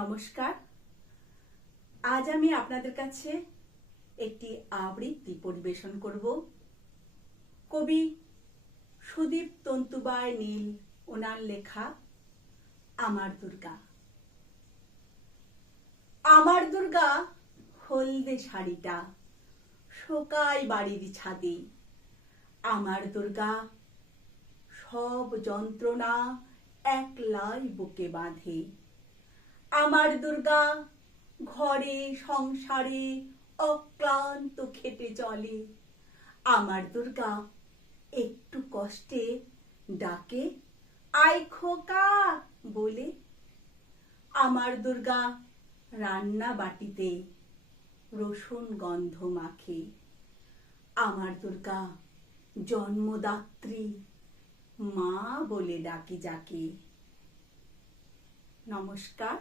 নমস্কার। আজ আমি আপনাদের কাছে একটি আবৃত্তি পরিবেশন করব। কবি সুদীপ তন্তুবায় নীল, ওনার লেখা আমার দুর্গা। আমার দুর্গা, হলদে শাড়িটা শোকায় বাড়ির ছাদে। আমার দুর্গা, সব যন্ত্রণা একলাই বুকে বাঁধে। আমার দুর্গা, ঘরে, সংসারে, অক্লান্ত খেটে চলে। আমার দুর্গা, একটু কষ্টে ডাকে আই খোকা! বলে। আমার দুর্গা, রান্না বাটিতে রসুন গন্ধ মাখে। আমার দুর্গা, জন্মদাত্রী, মা বলে ডাকি যাকে। নমস্কার।